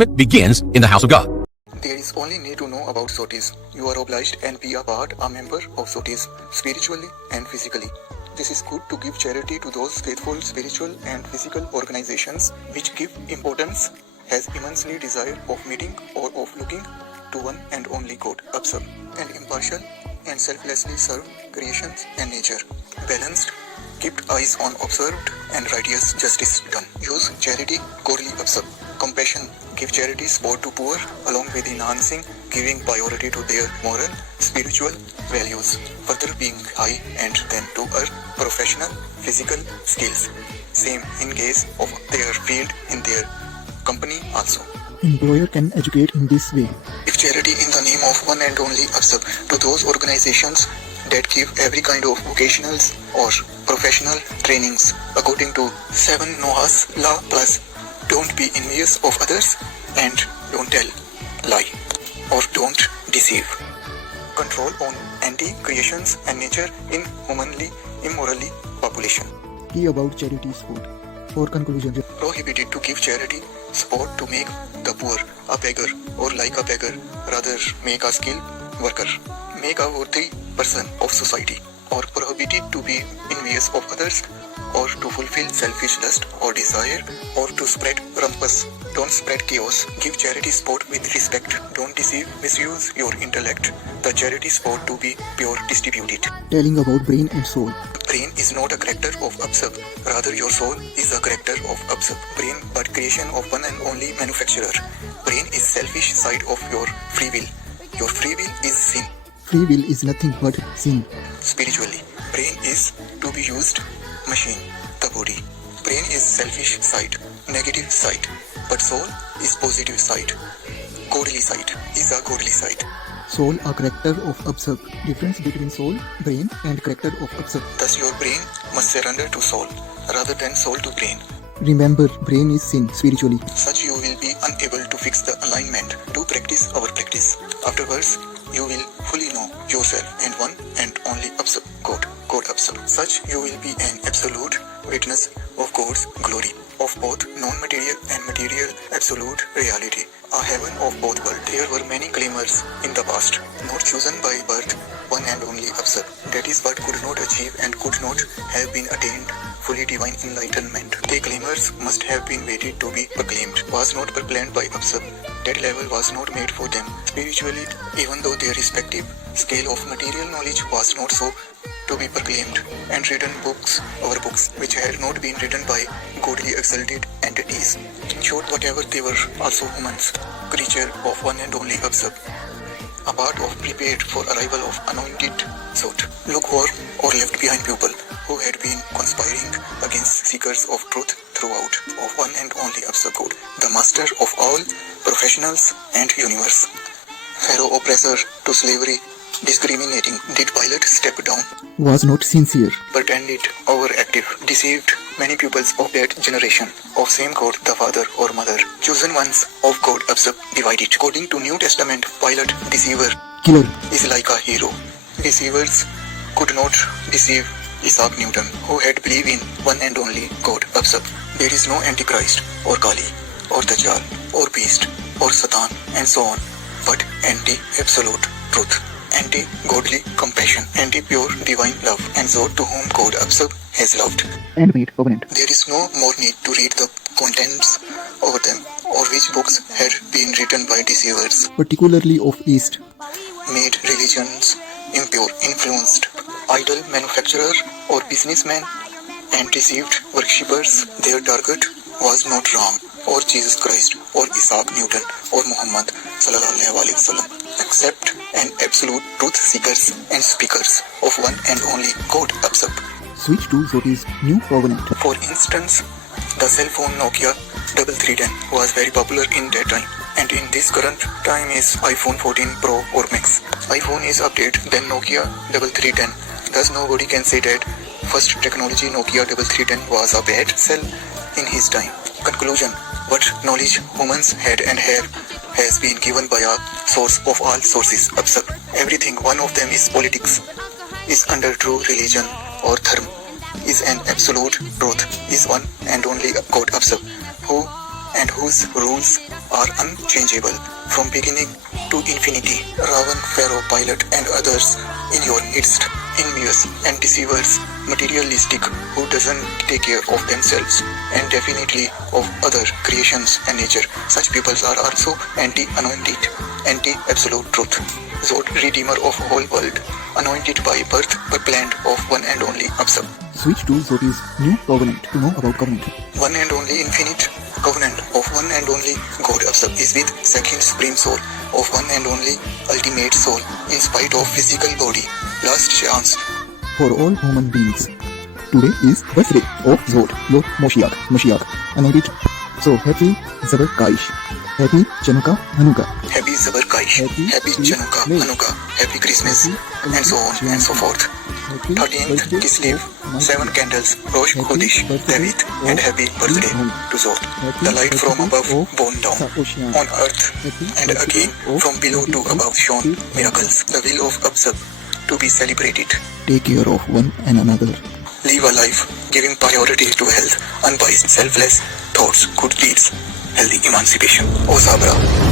judgment begins in the house of God. There is only need to know about Zoat. You are obliged and be a member of Zoat, spiritually and physically. This is good to give charity to those faithful spiritual and physical organizations which give importance, has immensely desire of meeting or of looking to one and only g-d-Absab, and impartial and selflessly serve creations and nature. Balanced, kept eyes on observed and righteous justice done. Use charity g-d-Absab. Compassion, give charity support to poor along with enhancing, giving priority to their moral, spiritual values. Further being high and then to earn professional, physical skills. Same in case of their field in their company also. Employer can educate in this way. If charity in the name of one and only Absab to those organizations that give every kind of vocational or professional trainings according to 7 Noah's law plus don't be envious of others and don't tell, lie or don't deceive. Control on anti-creations and nature in humanly, immorally population. Key about charity support. For conclusion, Prohibited to give charity support to make the poor a beggar or like a beggar, rather make a skilled worker, make a worthy person of society, or prohibited to be envious of others or to fulfill selfish lust or desire or to spread rumpus. Don't spread chaos. Give charity support with respect. Don't deceive, misuse your intellect. The charity support to be pure distributed. telling about brain and soul. Brain is not a character of Absab, rather your soul is a character of Absab. Brain but creation of one and only manufacturer. Brain is selfish side of your free will. Your free will is sin. Free will is nothing but sin. Spiritually, brain is to be used machine, the body. Brain is selfish side, negative side, but soul is positive side. G-dly side is a g-dly side. Soul, a character of Absab. Difference between soul, brain and character of Absab. Thus your brain must surrender to soul, rather than soul to brain. Remember, brain is sin spiritually. Such you will be unable to fix the alignment. Do practice our practice. Afterwards, you will fully know yourself and one and only Absab, g-d-Absab. Such you will be an absolute witness of God's glory, of both non-material and material absolute reality, a heaven of both worlds. There were many claimers in the past, not chosen by birth, one and only Absab. That is what could not achieve and could not have been attained fully divine enlightenment. The claimers must have been waited to be proclaimed, was not proclaimed by Absab. That level was not made for them. Spiritually, even though their respective scale of material knowledge was not so to be proclaimed, and written books, our books, which had not been written by godly exalted entities. In short, whatever they were also humans, creature of one and only Absab, a part of prepared for arrival of anointed Zoat, lukewarm or left behind people who had been conspiring against seekers of truth throughout, of one and only Absab God, the master of all professionals and universe. Pharaoh oppressor to slavery, discriminating, did Pilate step down, Was not sincere. pretended overactive, deceived many pupils of that generation, of same God, the father or mother, chosen ones of God Absab, divided. According to New Testament, Pilate, deceiver, Killer. is like a hero. Deceivers could not deceive Isaac Newton, who had believed in one and only God Absab. There is no Antichrist, or Kali, or Dajjal, or Beast, or Satan, and so on, but anti-absolute truth, anti-godly compassion, anti-pure divine love, and Zoat to whom God Absab has loved. And made covenant. There is no more need to read the contents over them, or which books had been written by deceivers, Particularly of East. made religions impure, influenced, idol manufacturer or businessmen, and deceived worshippers. Their target was not Ram or Jesus Christ or Isaac Newton or Muhammad sallallahu alaihi wasallam, except an absolute truth seekers and speakers of one and only God Absab. Switch to Zoat's new covenant. For instance, the cell phone Nokia 3310 was very popular in that time, and in this current time is iPhone 14 Pro or Max. iPhone is updated than Nokia 3310. Thus nobody can say that first technology Nokia 3310 was a bad cell in his time. Conclusion: what knowledge humans had and have has been given by a source of all sources, Absab. Everything, one of them is politics, is under true religion or dharma, is an absolute truth, is one and only God Absab, who and whose rules are unchangeable from beginning to infinity. Ravan, Pharaoh, Pilate, and others in your midst, envious and deceivers, materialistic, who doesn't take care of themselves and definitely of other creations and nature. Such peoples are also anti-anointed, anti-absolute truth. Zoat, redeemer of whole world, anointed by birth but planned of one and only Absab. Switch to Zoat's new covenant to know about covenant. One and only infinite covenant of one and only God Absab is with second supreme soul of one and only ultimate soul in spite of physical body. Last chance For all human beings. Today is birthday of Zoat, your Moshiach, anointed. So happy Zbarkaisch, happy Chanukah Hanukkah, Happy Zbarkaisch, Happy Chanukah Hanukkah, Happy Christmas, and so on and so forth. 13th Kislev, 7 candles, Rosh, Chodesh, Tevet, and happy birthday to Zoat. The light from above born down on earth, and again from below to above shone miracles. The will of Absab to be celebrated. Take care of one and another. Live a life giving priority to health, unbiased, selfless thoughts, good deeds, healthy emancipation. O Sabra.